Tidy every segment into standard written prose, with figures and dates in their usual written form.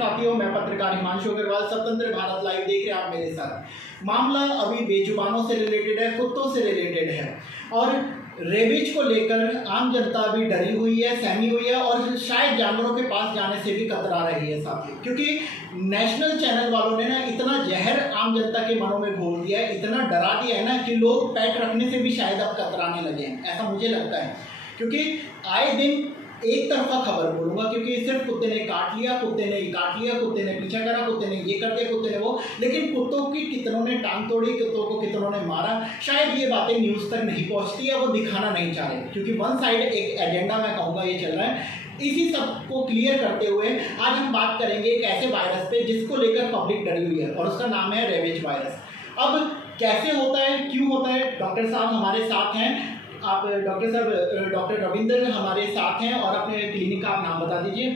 साथियों, मैं पत्रकार हिमांशु अग्रवाल, स्वतंत्र भारत लाइव देख रहे हैं आप मेरे साथ। मामला अभी बेजुबानों से रिलेटेड है, कुत्तों से रिलेटेड है और रेबीज को लेकर आम जनता भी डरी हुई है, सहमी हुई है और शायद जानवरों के पास जाने से भी कतरा रही है साथियों, क्योंकि नेशनल चैनल वालों ने ना इतना जहर आम जनता के मनों में घोल दिया है, इतना डरा दिया है ना कि लोग पेट रखने से भी शायद अब कतराने लगे हैं, ऐसा मुझे लगता है। क्योंकि आए दिन एक तरफा खबर बोलूंगा, क्योंकि सिर्फ कुत्ते ने काट लिया, कुत्ते ने काट लिया, कुत्ते ने पीछा करा, कुत्ते ने ये कर दिया, कुत्ते ने वो, लेकिन कुत्तों की कितनों ने टांग तोड़ी, कुत्तों को कितनों ने मारा। शायद ये बातें न्यूज़ तक नहीं पहुंचती है, वो दिखाना नहीं चाह रहे, क्योंकि वन साइड एक एजेंडा मैं कहूँगा ये चल रहा है। इसी सब को क्लियर करते हुए आज हम बात करेंगे एक ऐसे वायरस पे जिसको लेकर पब्लिक डरी हुई है और उसका नाम है रेबीज वायरस। अब कैसे होता है, क्यों होता है, डॉक्टर साहब हमारे साथ हैं। आप डॉक्टर साहब, डॉक्टर रविंद्र हमारे साथ हैं और अपने क्लिनिक का आप नाम बता दीजिए।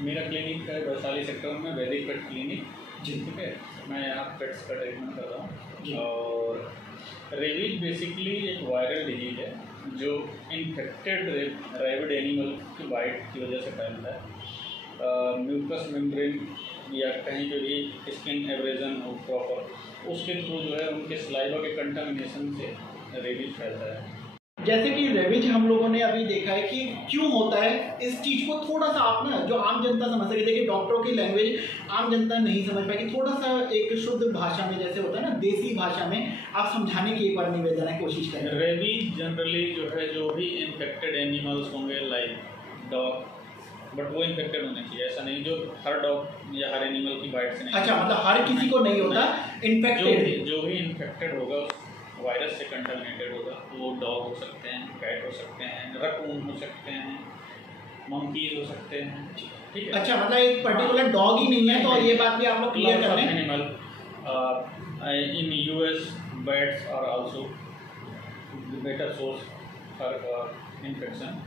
मेरा क्लिनिक है वैशाली सेक्टर में, वैदिक पेट क्लिनिक जी, ठीक है। मैं यहाँ पेट्स का ट्रीटमेंट कर रहा हूँ। और रेबीज बेसिकली एक वायरल डिजीज है जो इन्फेक्टेड रैबिड एनिमल की बाइट की वजह से फैलता है। म्यूकस मेम्ब्रेन या कहीं पे भी स्किन एब्रेजन हो प्रॉपर, उसके थ्रू जो है उनके सलाइवा के कंटामिनेशन से रेबीज फैलता है। जैसे कि रेबीज हम लोगों ने अभी देखा है कि क्यों होता है, इस चीज़ को थोड़ा सा आप ना, जो आम जनता समझ सके, देखिए डॉक्टरों की लैंग्वेज आम जनता नहीं समझ पाएगी, थोड़ा सा एक शुद्ध भाषा में जैसे होता है ना, देसी भाषा में आप समझाने की एक बार निवेदन है, कोशिश करें। रेबीज जनरली जो है, जो भी इन्फेक्टेड एनिमल्स होंगे लाइक डॉग, बट वो इन्फेक्टेड होने चाहिए, ऐसा नहीं जो हर डॉग या हर एनिमल की बाइट से नहीं। अच्छा, मतलब हर किसी को नहीं होता इन्फेक्टेड, जो भी इन्फेक्टेड होगा वायरस से कंटामिनेटेड होगा, वो डॉग हो सकते हैं, कैट हो सकते हैं, रकून हो सकते हैं, मंकीज हो सकते हैं, ठीक है। अच्छा, मतलब एक पर्टिकुलर डॉग ही नहीं है, तो ये बात भी आप लोग क्लियर कर लें। Animal in US bats are also better source for infection.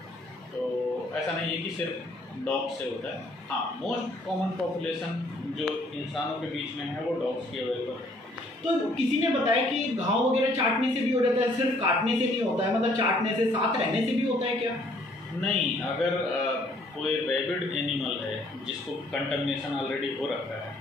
तो ऐसा नहीं है कि सिर्फ डॉग से होता है। हाँ, मोस्ट कॉमन पॉपुलेशन जो इंसानों के बीच में है वो डॉग्स की अवेलेबल है। तो किसी ने बताया कि घाव वगैरह चाटने से भी हो जाता है, सिर्फ काटने से नहीं होता है, मतलब चाटने से, साथ रहने से भी होता है क्या? नहीं, अगर कोई रैबिड एनिमल है जिसको कंटामिनेशन ऑलरेडी हो रखा है,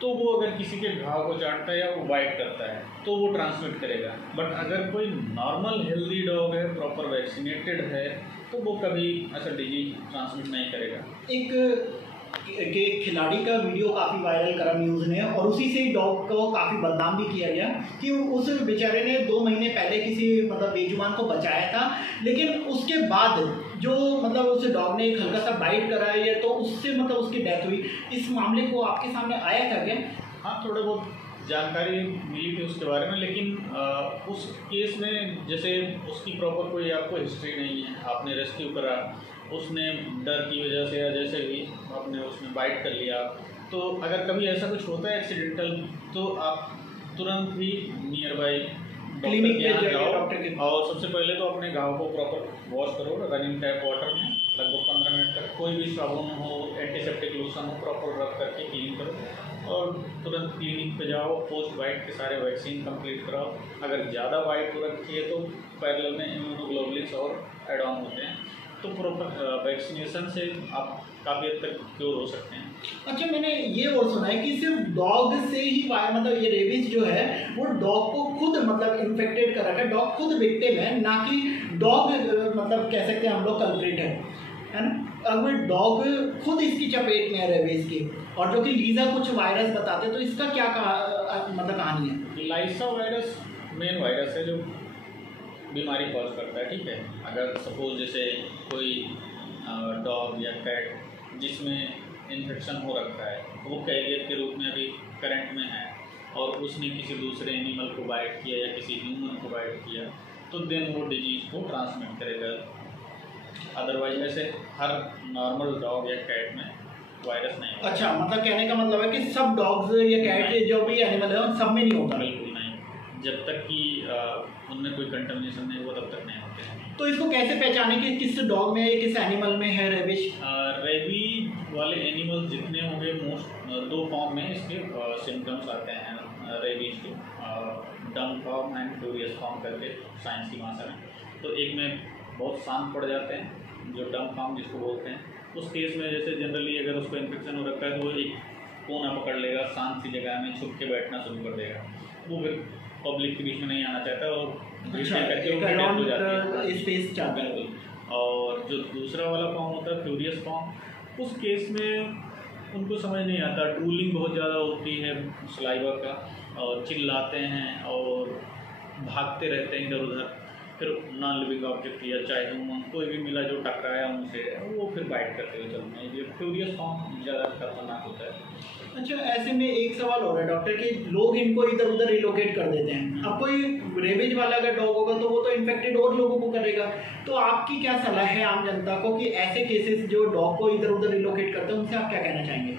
तो वो अगर किसी के घाव को चाटता है या वो बाइट करता है तो वो ट्रांसमिट करेगा। बट अगर कोई नॉर्मल हेल्दी डॉग है, प्रॉपर वैक्सीनेटेड है, तो वो कभी ऐसा डिजीज ट्रांसमिट नहीं करेगा। एक के खिलाड़ी का वीडियो काफ़ी वायरल करा न्यूज़ ने और उसी से ही डॉग को काफ़ी बदनाम भी किया गया कि उस बेचारे ने 2 महीने पहले किसी मतलब बेजुबान को बचाया था, लेकिन उसके बाद जो मतलब उस डॉग ने एक हल्का सा बाइट कराया या तो उससे मतलब उसकी डेथ हुई। इस मामले को आपके सामने आया था क्या? हाँ, थोड़े बहुत जानकारी मिली थी उसके बारे में, लेकिन उस केस में जैसे उसकी प्रॉपर कोई आपको हिस्ट्री नहीं है, आपने रेस्क्यू करा, उसने डर की वजह से या जैसे भी आपने उसने बाइट कर लिया, तो अगर कभी ऐसा कुछ होता है एक्सीडेंटल, तो आप तुरंत ही नियर बाई क्लिनिक के यहाँ जाओ डॉक्टर के। और सबसे पहले तो अपने घाव को प्रॉपर वॉश करो रनिंग टैप वाटर में लगभग 15 मिनट तक। कोई भी साबुन हो, एंटीसेप्टिक लोशन हो, प्रॉपर रब करके क्लीन करो और तुरंत क्लिनिक पे जाओ। पोस्ट बाइट के सारे वैक्सीन कंप्लीट कराओ। अगर ज़्यादा बाइट हो रखी है तो पैरेलल में इम्यूनोग्लोबुलिन्स और एड ऑन होते हैं, तो प्रॉपर वैक्सीनेशन से आप काफ़ी हद तक क्योर हो सकते हैं। अच्छा, मैंने ये और सुना है कि सिर्फ डॉग से ही मतलब ये रेबीज जो है वो डॉग को खुद मतलब इन्फेक्टेड कर रखा है, डॉग खुद विक्टिम है, ना कि डॉग मतलब कह सकते हैं हम लोग कल्प्रिट है ना। अगर डॉग खुद इसकी चपेट में है रेबीज की, और जो कि लीजा कुछ वायरस बताते हैं, तो इसका क्या मतलब कहानी है? लाइसा वायरस मेन वायरस है जो बीमारी कॉज करता है, ठीक है। अगर सपोज जैसे कोई डॉग या कैट जिसमें इन्फेक्शन हो रखा है, वो कैरियर के रूप में अभी करंट में है और उसने किसी दूसरे एनिमल को बाइट किया या किसी ह्यूमन को बाइट किया, तो देन वो डिजीज़ को ट्रांसमिट करेगा। अदरवाइज ऐसे हर नॉर्मल डॉग या कैट में वायरस नहीं होता। अच्छा, मतलब कहने का मतलब है कि सब डॉग्स या कैट जो भी एनिमल है उन सब में नहीं होता? बिल्कुल नहीं, जब तक कि उनमें कोई कंटामिनेशन नहीं हुआ तब तक नहीं होते हैं। तो इसको कैसे पहचाने कि किस डॉग में किस एनिमल में है रेबीज? रेबीज वाले एनिमल जितने होंगे मोस्ट 2 फॉर्म में इसके सिम्टम्स आते हैं रेबीज के, डम फॉर्म एंड फ्यूरियस फॉर्म करके साइंस की भाषा में। तो एक में बहुत शांत पड़ जाते हैं जो डम फॉर्म जिसको बोलते हैं, उस केस में जैसे जनरली अगर उसको इन्फेक्शन हो रखा है तो वो एक कोना पकड़ लेगा, शांत सी जगह में छुप के बैठना शुरू कर देगा। वो फिर पब्लिक के बीच में नहीं आना चाहता और डेथ हो जाती है। और जो दूसरा वाला फॉर्म होता है फ्यूरियस फॉर्म, उस केस में उनको समझ नहीं आता, ड्रूलिंग बहुत ज़्यादा होती है सलाइवा का, और चिल्लाते हैं और भागते रहते हैं इधर उधर, फिर नॉन लिविंग ऑब्जेक्ट या चाहे ह्यूमन कोई भी मिला जो टकराया उनसे वो फिर बाइट करते हुए चलते हैं। ये फ्यूरियस फॉर्म ज़्यादा खतरनाक होता है। अच्छा, ऐसे में एक सवाल हो रहा है डॉक्टर कि लोग इनको इधर उधर रिलोकेट कर देते हैं। अब कोई रेबीज वाला अगर डॉग होगा तो वो तो इन्फेक्टेड और लोगों को करेगा, तो आपकी क्या सलाह है आम जनता को कि ऐसे केसेस जो डॉग को इधर उधर रिलोकेट करते हैं उनसे आप क्या कहना चाहेंगे?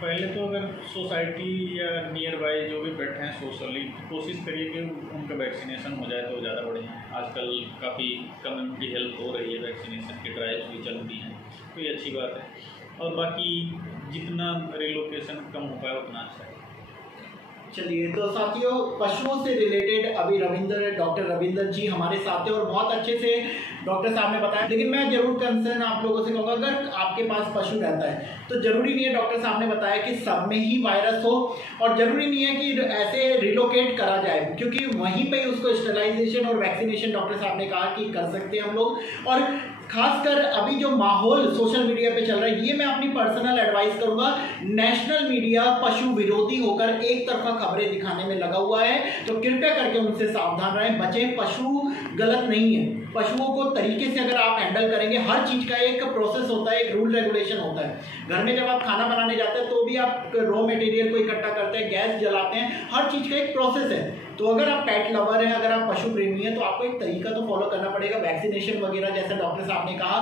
पहले तो अगर सोसाइटी या नियर बाय जो भी बैठे हैं सोशली कोशिश करिए कि उनका वैक्सीनेशन हो जाए तो ज़्यादा बढ़िया है। आजकल काफ़ी कम्युनिटी हेल्प हो रही है, वैक्सीनेशन की ड्राइव भी चलती हैं, तो ये अच्छी बात है। और बाकी जितना रिलोकेशन कम हो पाए उतना अच्छा है। चलिए, तो साथियों पशुओं से रिलेटेड अभी डॉक्टर रविंदर जी हमारे साथ हैं और बहुत अच्छे से डॉक्टर साहब ने बताया। लेकिन मैं जरूर कंसर्न आप लोगों से कहूँगा, अगर आपके पास पशु रहता है तो जरूरी नहीं है, डॉक्टर साहब ने बताया कि सब में ही वायरस हो, और जरूरी नहीं है कि ऐसे रिलोकेट करा जाए, क्योंकि वहीं पे उसको स्टेरिलाइजेशन और वैक्सीनेशन डॉक्टर साहब ने कहा कि कर सकते हैं हम लोग। और खासकर अभी जो माहौल सोशल मीडिया पे चल रहा है, ये मैं अपनी पर्सनल एडवाइस करूंगा, नेशनल मीडिया पशु विरोधी होकर एक तरफा खबरें दिखाने में लगा हुआ है, तो कृपया करके उनसे सावधान रहें, बचें। पशु गलत नहीं है, पशुओं को तरीके से अगर आप हैंडल करेंगे, हर चीज का एक प्रोसेस होता है, एक रूल रेगुलेशन होता है। घर में जब आप खाना बनाने जाते हैं तो भी आप रॉ मटेरियल को इकट्ठा करते हैं, गैस जलाते हैं, हर चीज का एक प्रोसेस है। तो अगर आप पेट लवर हैं, अगर आप पशु प्रेमी हैं, तो आपको एक तरीका तो फॉलो करना पड़ेगा। वैक्सीनेशन वगैरह जैसे डॉक्टर साहब ने कहा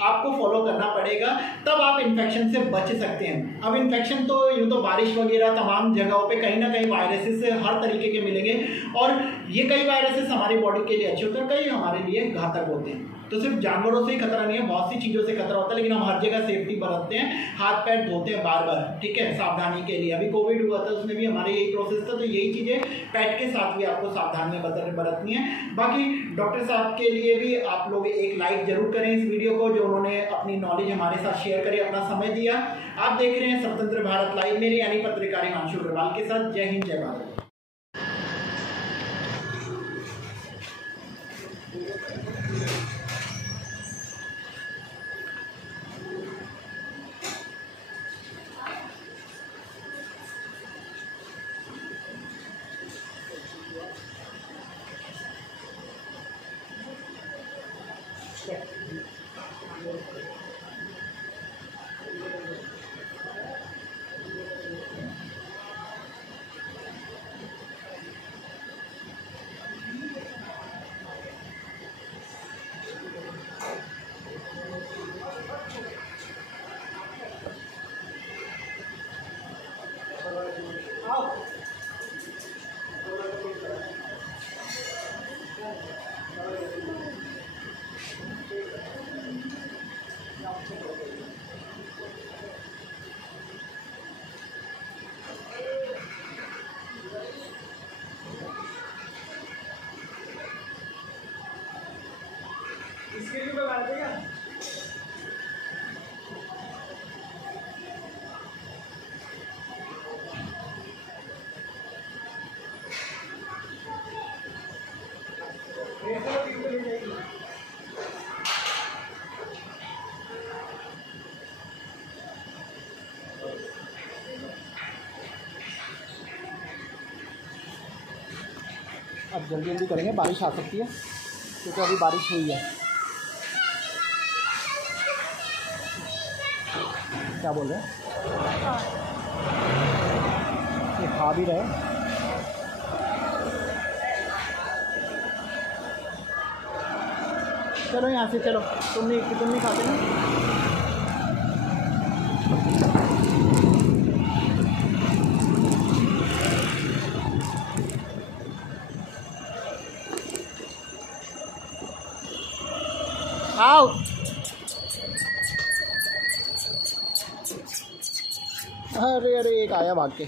आपको फॉलो करना पड़ेगा, तब आप इन्फेक्शन से बच सकते हैं। अब इन्फेक्शन तो यूँ तो बारिश वगैरह तमाम जगहों पे कहीं ना कहीं वायरसेस हर तरीके के मिलेंगे, और ये कई वायरसेस हमारी बॉडी के लिए अच्छे होते हैं, कई हमारे लिए घातक होते हैं। तो सिर्फ जानवरों से ही खतरा नहीं है, बहुत सी चीज़ों से खतरा होता है, लेकिन हम हर जगह सेफ्टी बरतते हैं, हाथ पैर धोते हैं बार बार, ठीक है, सावधानी के लिए। अभी कोविड हुआ था उसमें भी हमारे यही प्रोसेस था, तो यही चीज़ें पेट के साथ भी आपको सावधानियां बरतनी है। बाकी डॉक्टर साहब के लिए भी आप लोग एक लाइक जरूर करें इस वीडियो को, जो उन्होंने अपनी नॉलेज हमारे साथ शेयर करी, अपना समय दिया। आप देख रहे हैं स्वतंत्र भारत लाइव, मेरे यानी पत्रकार हिमांशु अग्रवाल के साथ। जय हिंद, जय भारत। इसके लिए तो बात है क्या? अब जल्दी जल्दी करेंगे, बारिश आ सकती है क्योंकि अभी बारिश हुई है। क्या बोल रहे हैं? ये खा भी रहे। चलो यहाँ से चलो, तुम नहीं खाते ना? आओ, अरे अरे एक आया भाग के।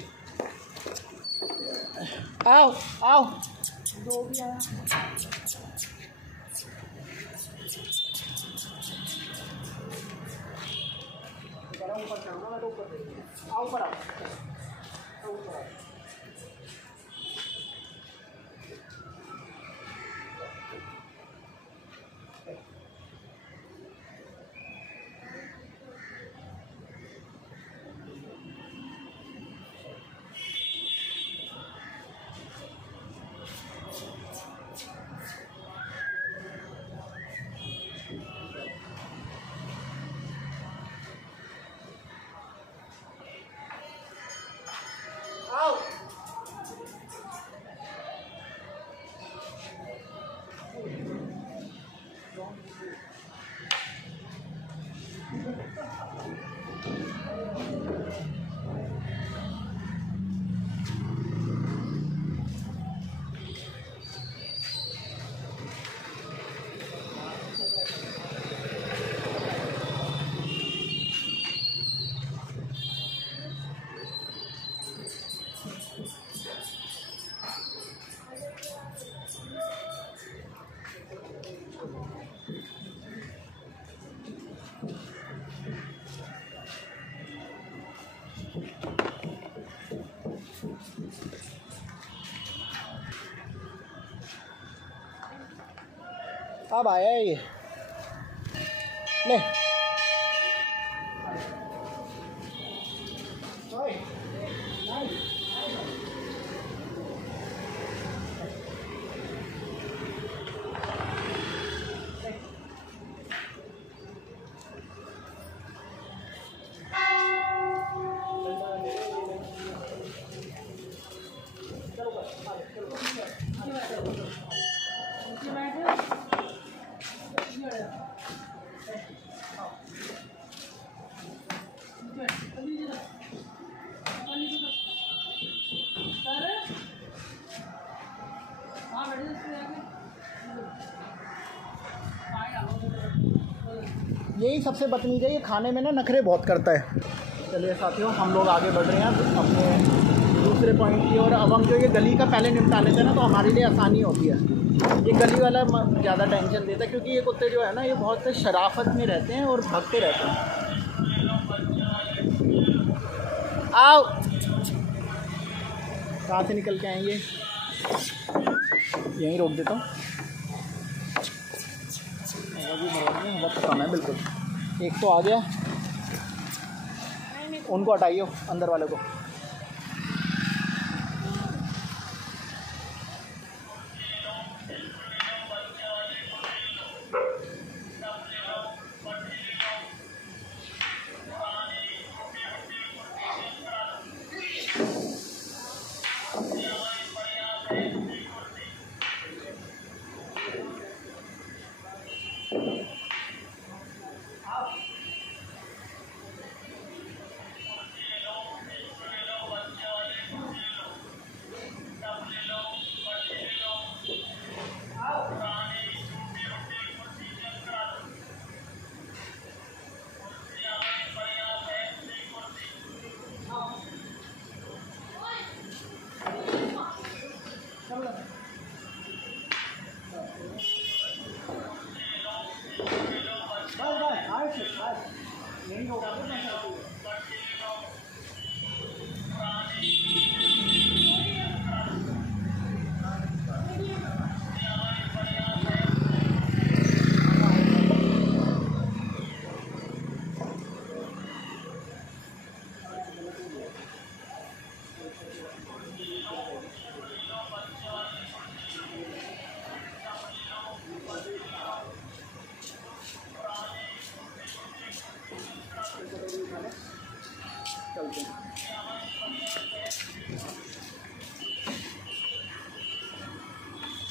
आओ आओ, दो भी आया। मैं तो ऊपर देखिए, आओ ऊपर आओ, ऊपर आओ। अब आया है ये, ले यही सबसे बदतमीज़ है, ये खाने में ना नखरे बहुत करता है। चलिए साथियों, हम लोग आगे बढ़ रहे हैं अपने दूसरे पॉइंट की ओर। अब हम जो ये गली का पहले निपटा लेते हैं ना, तो हमारे लिए आसानी होती है। ये गली वाला ज़्यादा टेंशन देता है, क्योंकि ये कुत्ते जो है ना, ये बहुत शराफत में रहते हैं और भागते रहते हैं। आओ, कहाँ से निकल के आएंगे, यहीं रोक देता हूँ। वक्त कम है बिल्कुल। एक तो आ गया, उनको हटाइए, अंदर वाले को।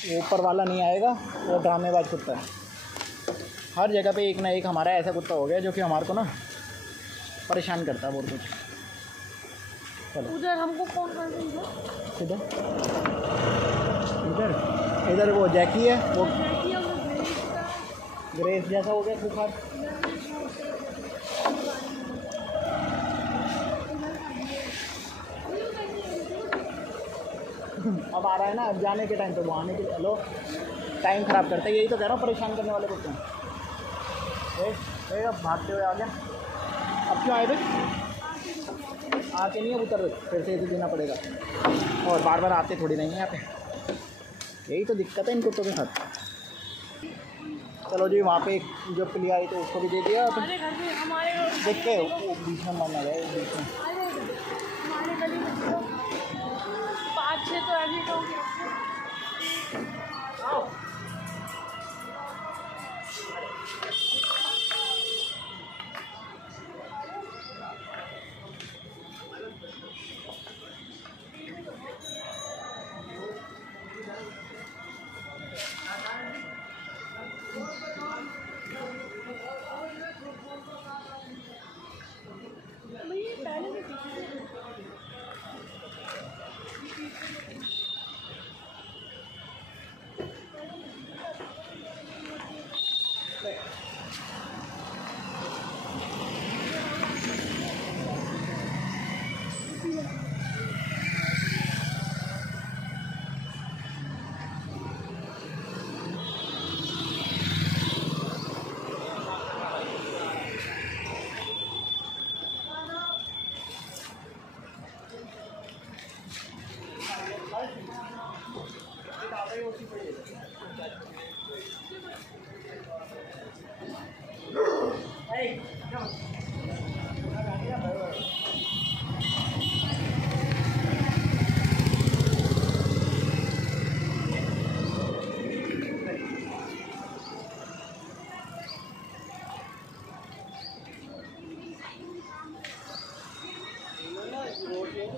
वो ऊपर वाला नहीं आएगा, वो ड्रामेबाज कुत्ता है। हर जगह पे एक ना एक हमारा ऐसा कुत्ता हो गया जो कि हमारे को ना परेशान करता है बहुत कुछ। चलो उधर हमको कौन कर रही है? इधर इधर इधर वो जैकी है, वो ग्रेस जैसा हो गया बुखार। अब आ रहा है ना, अब जाने के टाइम पे वो आने के लिए। हेलो, टाइम ख़राब करते हैं, यही तो कह रहा हूँ, परेशान करने वाले कुत्ते हैं। अब भागते हुए आ गया। अब क्यों आए भाई? आके नहीं अब उतर फिर से देना पड़ेगा, और बार बार आते थोड़ी नहीं है यहाँ पे, यही तो दिक्कत है इन कुत्तों के साथ। चलो जी, वहाँ पे जो पिली आई तो उसको भी दे दिया। अब देख के वो बीच में मारना गया, बीच में हमारे गली में 5-6 तो ऐसे तो आओ।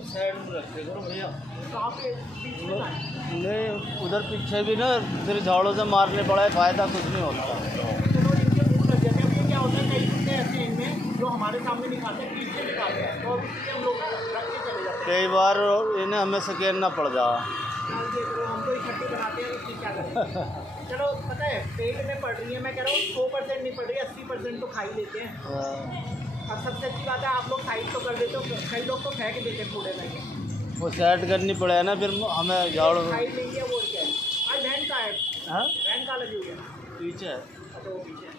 साइड में रखे करो भैया। कहाँ पे? नहीं, उधर पीछे भी ना फिर झाड़ों से मारने पड़ा है, फ़ायदा कुछ नहीं होता। चलो इनके मुँह लग जाते हैं। क्या होता है, कई कुत्ते ऐसे हैं इनमें जो हमारे सामने दिखाते हैं, पीछे दिखाते हैं, तो इसलिए हम लोग रख के चले जाते हैं। कई बार इन्हें हमें सकेरना पड़ जा। देख रहे हो, हम तो इकट्ठी बनाते हैं, इसलिए क्या करें। चलो पता है पेट में पड़ रही है, मैं कह रहा हूँ 100% नहीं पड़ रही, 80% तो खा ही लेते हैं। अब सबसे अच्छी बात है आप लोग साइड तो कर देते हो, कई लोग तो फेंक देते हैं कूड़े में। वो सेट करनी पड़े ना, फिर हमें झाड़ू साइड लेंगे वो क्या है। आज वैन का है, हाँ वैन का लगी हुई है पीछे है। तो वो पीछे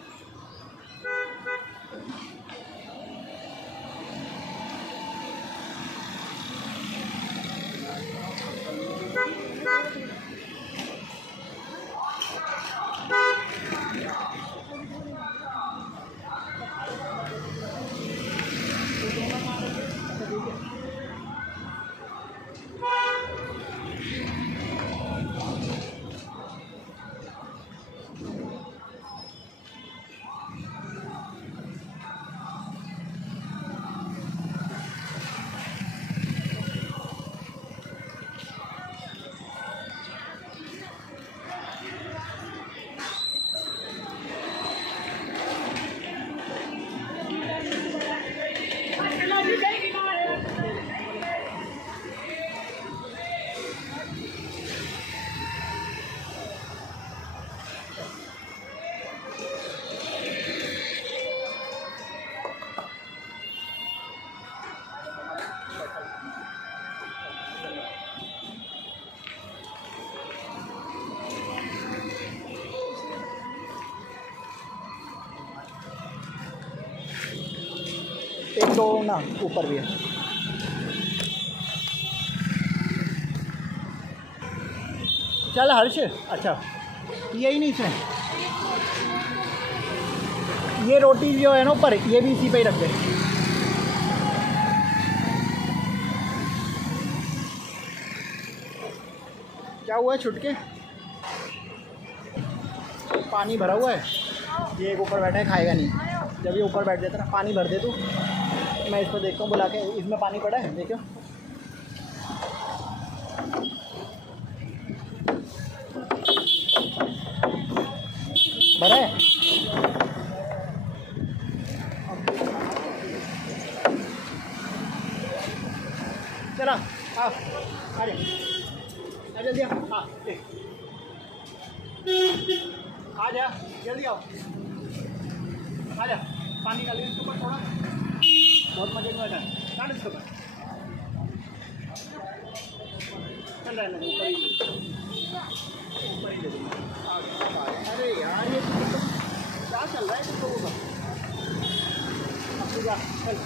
एक दो ना ऊपर भी है। चल हर्ष, अच्छा यही नहीं इसमें, ये रोटी जो है ना ऊपर, ये भी इसी पे ही रख दे। क्या हुआ है छुटके? पानी भरा हुआ है, ये एक ऊपर बैठा है, खाएगा नहीं। जब ये ऊपर बैठ जाता ना, पानी भर दे तू, मैं इसको देखता हूँ बुला के। इसमें पानी पड़ा है, देखो भरा है। चला हाँ, अरे जल्दी आ, हाँ आ जा, जल्दी आओ, आ जा। पानी डाल इसके ऊपर थोड़ा, बहुत मजे में बैठा है, डाल इसके ऊपर। चल रहा है ना, ऊपर ही ले दूँगा। अरे यार ये क्या चल रहा है तुम लोगों का? अब तू जा, चल।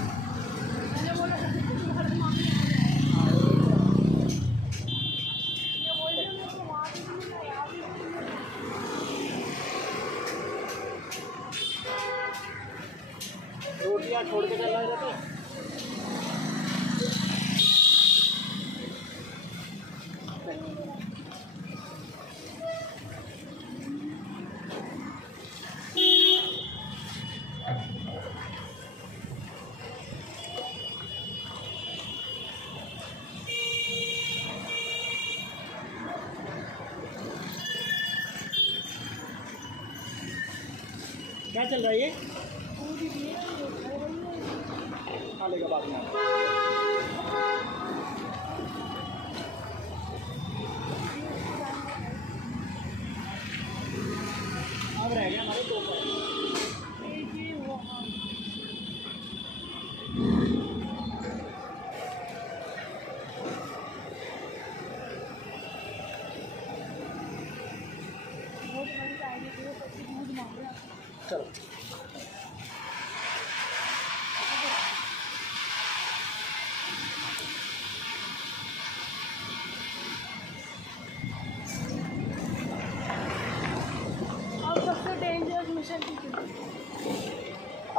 क्या चल रहा है ये? खा लेगा बाद में। अब रह गया हमारे 2 पर। चलो और सबसे डेंजरस मिशन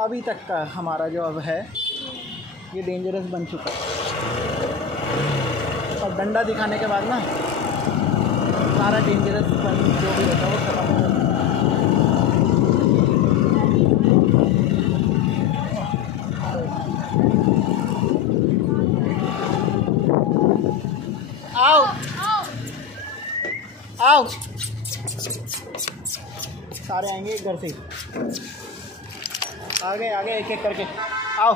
अभी तक का हमारा जो अब है ये डेंजरस बन चुका है। और डंडा दिखाने के बाद ना सारा डेंजरस बन जो भी होता है वो खत्म हो जाता है। आओ आओ सारे आएंगे घर से। आगे आगे एक एक करके आओ।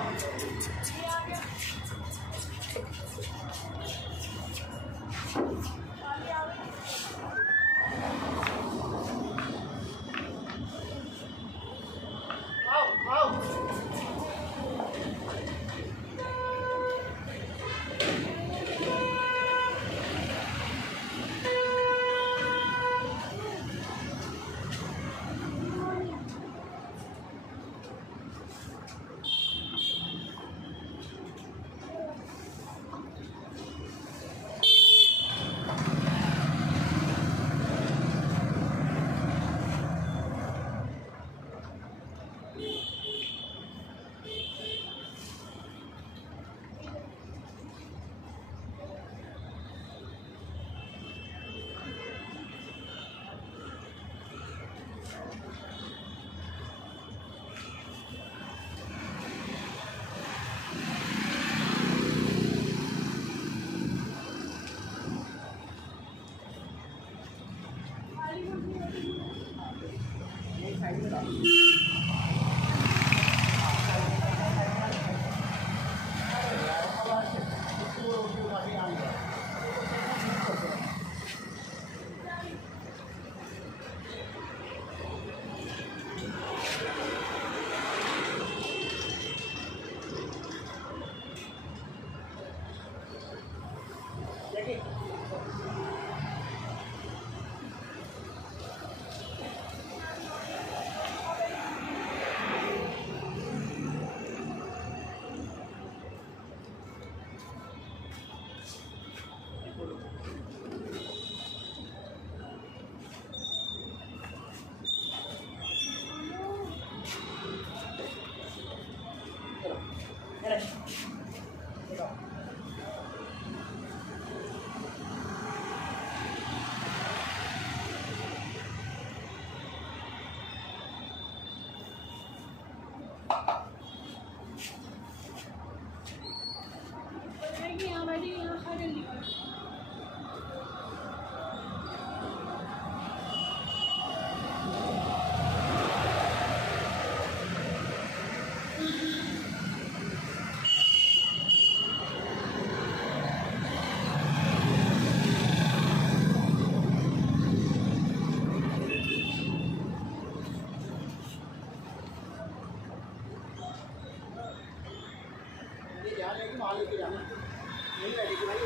लेके जाना नहीं लगेगी भाई।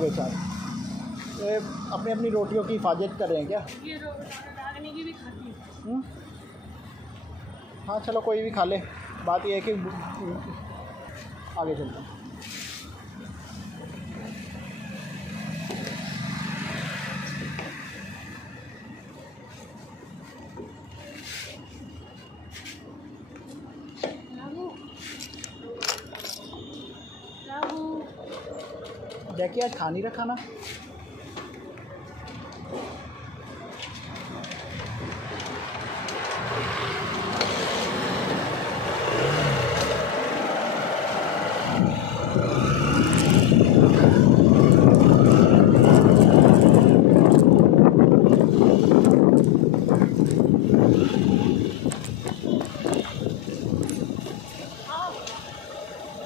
गए सारे। ये अपनी अपनी रोटियों की हिफाजत कर रहे हैं क्या? ये रागनी की भी खाती है। हाँ चलो कोई भी खा ले, बात ये है कि आगे चलते हैं। जैकी आज खा नहीं रखा ना?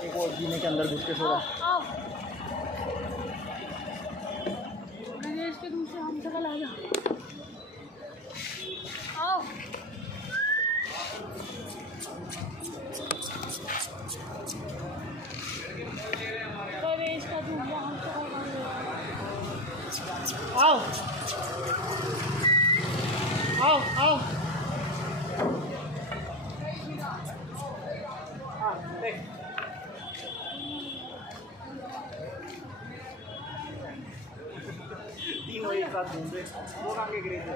एक और जीने के अंदर घुस के सो रहा। के दूसरे हम सकल आ जा। आओ प्रवेश का दूसरा हम सकल आओ आओ आओ। हाँ देख तीनों एक साथ घूम रहे, वो कहाँ के गिरे थे?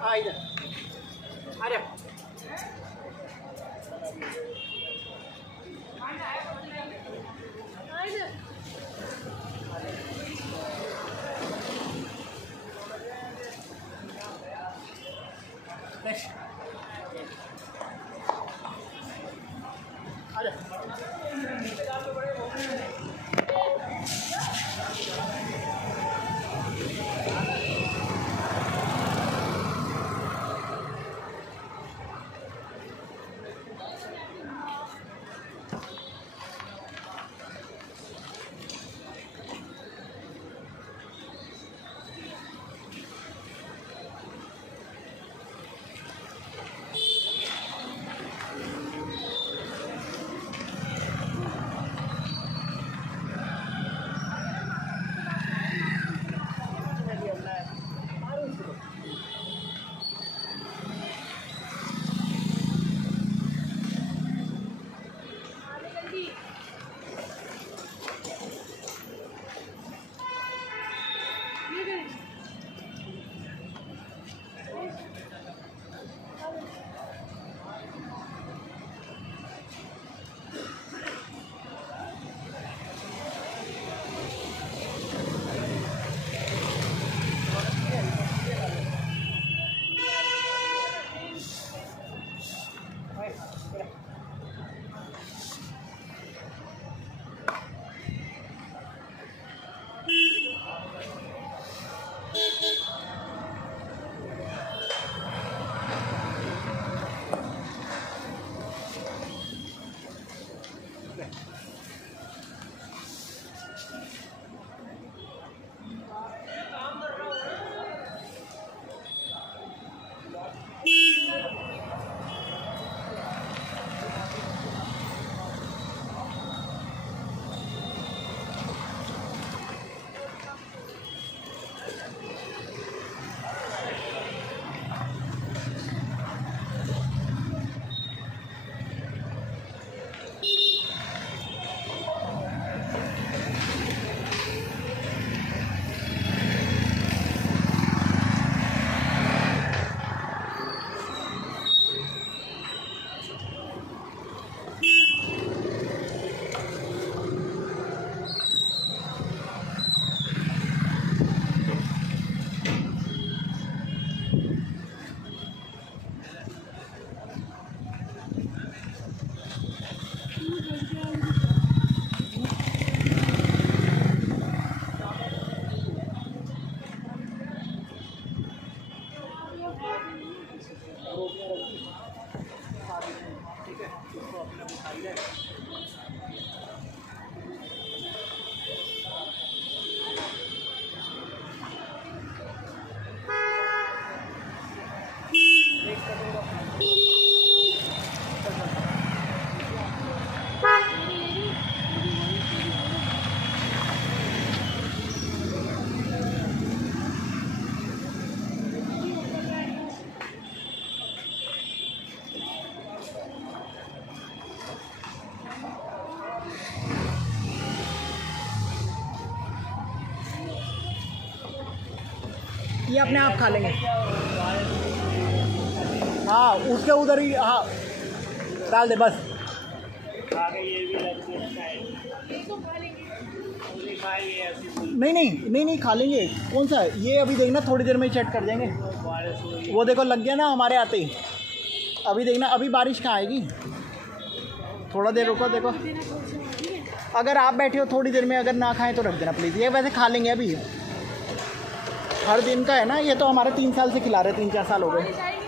आ इधर आ जा। ये अपने आप खा लेंगे। हाँ उसके उधर ही, हाँ डाल दे बस। नहीं खा लेंगे। कौन सा ये अभी देखना, थोड़ी देर में ही चेक कर देंगे। वो देखो लग गया ना हमारे आते ही। अभी देखना, अभी बारिश कहाँ आएगी, थोड़ा देर रुको। देखो अगर आप बैठे हो थोड़ी देर में, अगर ना खाएं तो रख देना प्लीज़। ये वैसे खा लेंगे, अभी हर दिन का है ना ये, तो हमारे 3 साल से खिला रहे, 3-4 साल हो गए।